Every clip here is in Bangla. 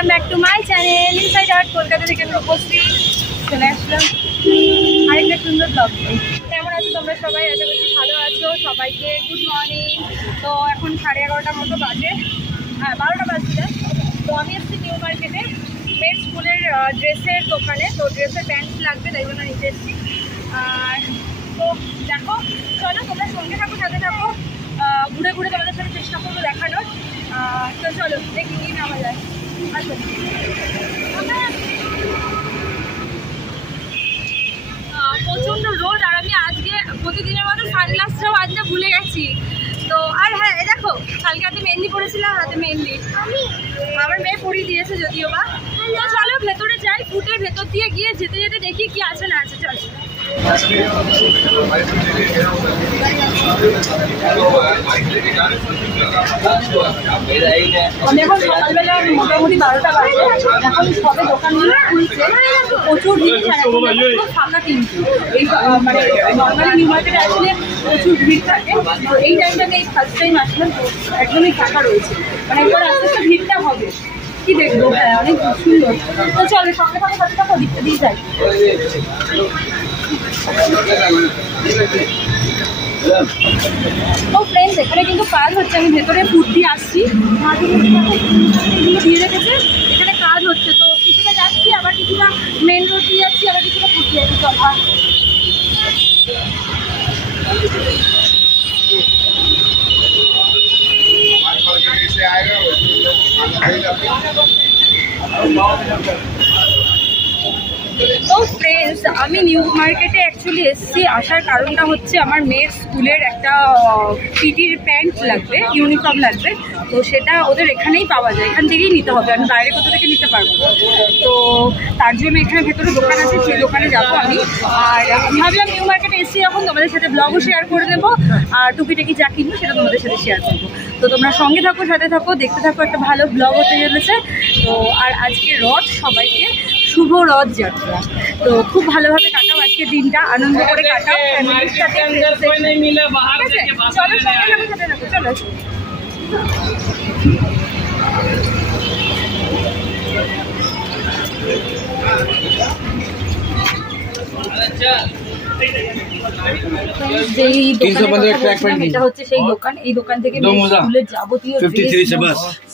Welcome back to my channel inside out Kolkata থেকে আমি উপস্থিত চলে আসলাম আরেকটা সুন্দর ব্লগ। কেমন আছো তোমরা সবাই? আশা করছি ভালো আছো। সবাইকে গুড মর্নিং। তো এখন 11:30টার মতো বাজে, হ্যাঁ 12টা বাজছে। তো আমি এসেছি নিউ মার্কেটে মেয়ের স্কুলের ড্রেসের দোকানে। তো ড্রেসের প্যান্ট লাগবে, তাই জন্য নিতে এসেছি। আর তো দেখো, চলো তোমরা সঙ্গে থাকো, সাথে থাকো, ঘুরে ঘুরে তোমাদের সাথে চেষ্টা করবো দেখানোর। তো চলো দেখি কি নামা যায়। আসো, প্রচণ্ড রোদ, আর আমি আজকে প্রতিদিনের মতো সানগ্লাসটাও আজকে ভুলে গেছি। তো আর হ্যাঁ, এই দেখো কালকে হাতে মেহেন্দি পড়েছিলাম, হাতে মেহেন্দি আমার মেয়ে পরিয়ে দিয়েছে যদিও বা। তো চলো ভেতরে যাই, ফুটের ভেতর দিয়ে গিয়ে যেতে যেতে দেখি কি আছে না আছে। চলো আমি এখন সকালবেলা মোটামুটি 12টা বাজে, এখন সবে দোকানগুলো খুলছে, প্রচুর জিনিস ফাঁকা। কিন্তু এই মানে নর্মালি নিউ মার্কেটে আসলে প্রচুর ভিড় থাকে, তো এই টাইমটাতে এই ফার্স্ট টাইম আসলাম, তো একদমই ফাঁকা রয়েছে। মানে একবার আস্তে আস্তে ভিড়টা হবে, কি দেখবো। হ্যাঁ অনেক সুন্দর। তো চলো সঙ্গে সঙ্গে সাথে থাকো, দিকটা দিয়ে যাই। তো ফ্রেন্ডস, এখানে কিন্তু কাজ হচ্ছে। আমি ভেতরে ফুট দিয়ে আসছি, এগুলো দিয়ে রেখেছে, এখানে কাজ হচ্ছে। তো কিছুটা যাচ্ছি, আবার কিছুটা মেন রোড দিয়ে যাচ্ছি, আবার কিছুটা ফুট দিয়ে যাচ্ছি। তো ফ্রেন্ডস, আমি নিউ মার্কেটে অ্যাকচুয়ালি এসেছি। আসার কারণটা হচ্ছে আমার মেয়ের স্কুলের একটা পিটির প্যান্ট লাগবে, ইউনিফর্ম লাগবে। তো সেটা ওদের এখানেই পাওয়া যায়, এখান থেকেই নিতে হবে, আমি বাইরে কোথা থেকে নিতে পারবো না। তো তার জন্য এখানে ভেতরে দোকান আছে, সেই দোকানে যাবো আমি। আর আমি ভাবলাম নিউ মার্কেটে এসেছি এখন তোমাদের সাথে ব্লগও শেয়ার করে নেবো, আর টুকিটাকি যা কিনবো সেটা তোমাদের সাথে শেয়ার করবো। তো তোমরা সঙ্গে থাকো, সাথে থাকো, দেখতে থাকো, একটা ভালো ব্লগ হতে চলেছে। তো আর আজকে রথ, সবাইকে শুভ রথযাত্রা। তো খুব ভালোভাবে কাটাও আজকে দিনটা, আনন্দ করে কাটাও ফ্যামিলির সাথে। চলো সঙ্গে থাকো, সাথে থাকো, চলো। এটা হচ্ছে সেই দোকান, এই দোকান থেকে স্কুলের যাবতীয়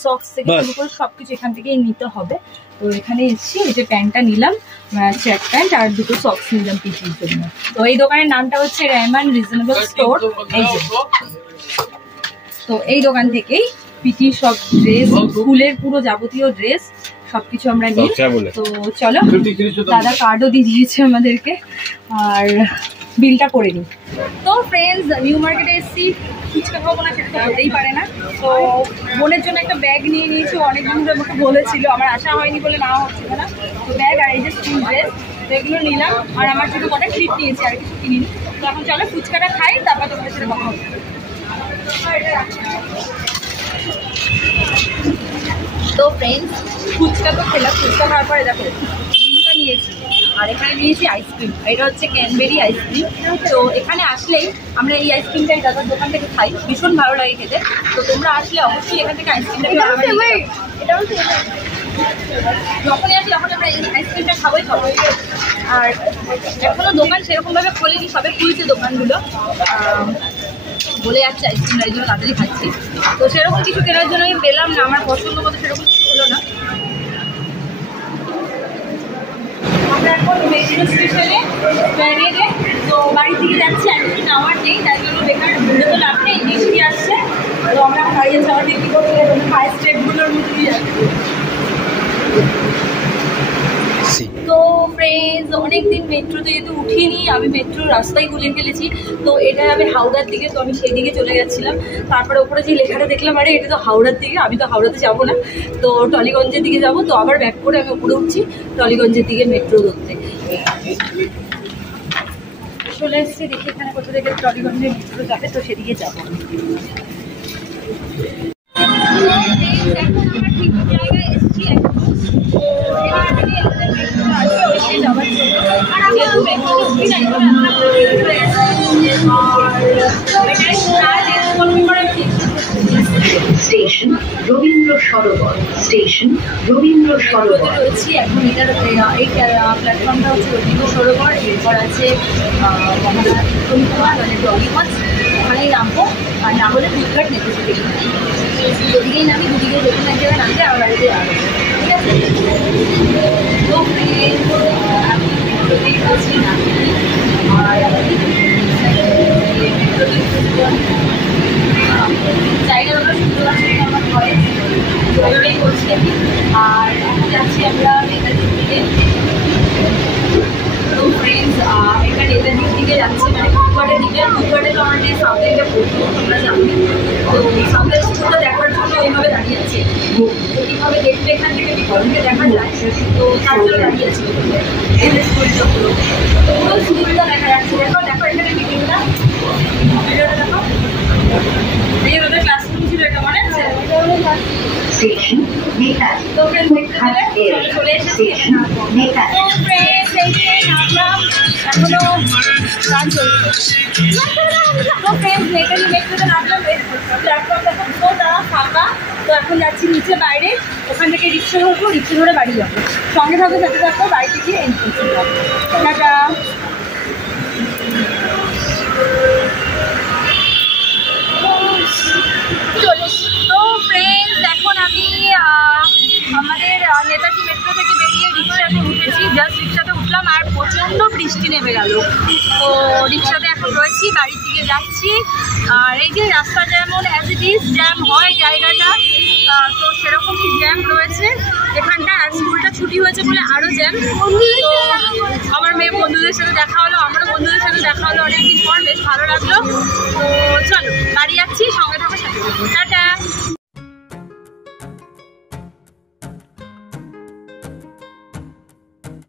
সক্স থেকে শুরু করে সবকিছু এখান থেকেই নিতে হবে। তো এখানে এসেছি, এই যে প্যান্টটা নিলাম, চেক প্যান্ট, আর দুটো সক্স নিলাম পিসির জন্য। তো এই দোকানের নামটা হচ্ছে রেহমান রিজনেবল স্টোর। এই যে, তো এই দোকান থেকেই পিসির সব ড্রেস, স্কুলের পুরো যাবতীয় ড্রেস সবকিছু আমরা নিই। তো চলো, দাদা কার্ডও দিয়ে দিয়েছে আমাদেরকে, আর বিলটা করে নিই। তো ফ্রেন্ডস, নিউ মার্কেটে এসেছি, ফুচকা খাবো না সেটা তো হতেই পারে না। তো বোনের জন্য একটা ব্যাগ নিয়ে নিয়েছি, অনেকদিন ধরে আমাকে বলেছিল, আমার আশা হয়নি বলে নেওয়া হচ্ছিল না। তো ব্যাগ আর এই যে স্কুল ড্রেস, এগুলো নিলাম। আর আমার জন্য কটা ট্রিপ নিয়েছি, আর কিছু কিনিনি। তো এখন চলো ফুচকাটা খাই, তারপর তোমাদের সাথে কথা হবে। তো ফ্রেন্ডস, ফুচকা তো খেলাম, ফুচকা খাওয়ার পরে দেখো লিমকা নিয়েছি, আর এখানে নিয়েছি আইসক্রিম। এটা হচ্ছে ক্যানবেরি আইসক্রিম। তো এখানে আসলেই আমরা এই আইসক্রিমটাই দাদার দোকান থেকে খাই, ভীষণ ভালো লাগে খেতে। তো তোমরা আসলে অবশ্যই এখান থেকে আইসক্রিমটা যখনই আসি তখন আমরা এই আইসক্রিমটা খাবোই খাবো। আর এখনো দোকান সেরকমভাবে খোলেনি, সবে খুলছে দোকানগুলো, বলে যাচ্ছে আইসক্রিম, এই জন্য তাড়াতাড়ি খাচ্ছি। তো সেরকম কিছু কেনার জন্য আমি পেলাম না, আমার পছন্দ মতো সেরকম কিছু হলো না। আমরা এখন মেট্রো স্টেশনে বেরিয়ে, তো বাড়ি থেকে যাচ্ছি, আর কিছু নেওয়ার নেই, তাই জন্য বেকার ঘুরে তো লাভ নেই, বৃষ্টি আসছে। তো আমরা হারিয়ে যাওয়ার দিয়ে কী করতে ফায়ার স্টেটগুলোর মধ্যে যাচ্ছি। তো ফ্রেন্ডস, অনেকদিন মেট্রোতে যেহেতু উঠিনি, আমি মেট্রোর রাস্তায় গুলিয়ে ফেলেছি। তো এটা আমি হাওড়ার দিকে, তো আমি সেই দিকে চলে যাচ্ছিলাম। তারপরে ওপরে যে লেখাটা দেখলাম, আরে এটা তো হাওড়ার দিকে, আমি তো হাওড়াতে যাবো না, তো টলিগঞ্জের দিকে যাব। তো আবার ব্যাক করে আমি উপরে উঠছি টলিগঞ্জের দিকে মেট্রো ধরতে। চলে এসছি, দেখি এখানে কোথা থেকে টলিগঞ্জের মেট্রো যাবে, তো সেদিকে যাবো। এখন আমরা ঠিক জায়গায় এসেছি, যাওয়ার জন্য। আর যেহেতু মেট্রো উঠবি না, স্টেশন রবীন্দ্র সরোবর, স্টেশন রবীন্দ্র সরোবর রয়েছি এখন। এটার এই প্ল্যাটফর্মটা হচ্ছে রবীন্দ্র সরোবর। এরপর আছে মানে টলিগঞ্জ, ওখানেই নামবো। আর না হলে ফ্লিপকার্ট নেতে চলে দুদিকেই নামি, দুদিকে যে কোনো এক জায়গায় নামতে আমার বাড়িতে যাবে, ঠিক আছে? তো আমি বলছি না আর জায়গাটা আমরা সুন্দর আছে আমার কলেজ ওইভাবেই করছি আর কি। আর এখন যাচ্ছি আমরা নেতাজির দিকে। তো ফ্রেন্ডস এটা নেতাজির দিকে যাচ্ছি, মানে ফুটপাটের দিকে। ফুটপাটে তো আমাদের সাউথ ইন্ডিয়া পড়তো, তোমরা জানো। তো সাউথ ইন্ডিয়া দেখার জন্য ওইভাবে দাঁড়িয়ে আছে। কীভাবে দেখবে এখান থেকে বিকলকে দেখা যায়, তো তার জন্য দাঁড়িয়ে আছে স্কুলটা। পুরো স্কুলটা দেখা যাচ্ছে। দেখো দেখো এখানে মিটিংটা, ভিডিওটা দেখো। এই ওদের ক্লাসরুম ছিল, এটা মনে আছে? স্টেশন নেতাজি। তো ফ্রেন্ডস দেখতে পেলে চলে এসেছি। তো ফ্রেন্ডস এই নামলাম, এখনো গান চলছে। তো ফ্রেন্ডস নেতাজি মেট্রোতে নামলাম। প্ল্যাটফর্মটা এখন পুরোটা ফাঁকা। তো এখন যাচ্ছি নিচে বাইরে, ওখান থেকে রিক্সা ধরবো, রিক্সা ধরে বাড়ি যাবো। সঙ্গে থাকতে সাথে থাকবো, বাড়িতে গিয়ে এন্ট্রি করবো। টাটা। তো ফ্রেন্ডস এখন আমি আমাদের নেতাজি মেট্রো থেকে বেরিয়ে রিক্সাতে উঠেছি। জাস্ট রিক্সাতে উঠলাম আর প্রচণ্ড বৃষ্টি নেমে গেল। তো রিক্সাতে এখন রয়েছি, বাড়ির দিকে যাচ্ছি। আর এই যে রাস্তা যেমন অ্যাজ ইট ইজ জ্যাম হয় জায়গাটা, তো সেরকমই জ্যাম রয়েছে এখানটা। আর স্কুলটা ছুটি হয়েছে বলে আরও জ্যাম। তো আমার মেয়ে বন্ধুদের সাথে দেখা হলো, আমারও বন্ধুদের সাথে দেখা হলো অনেকদিন পর, বেশ ভালো লাগলো। তো চলো বাড়ি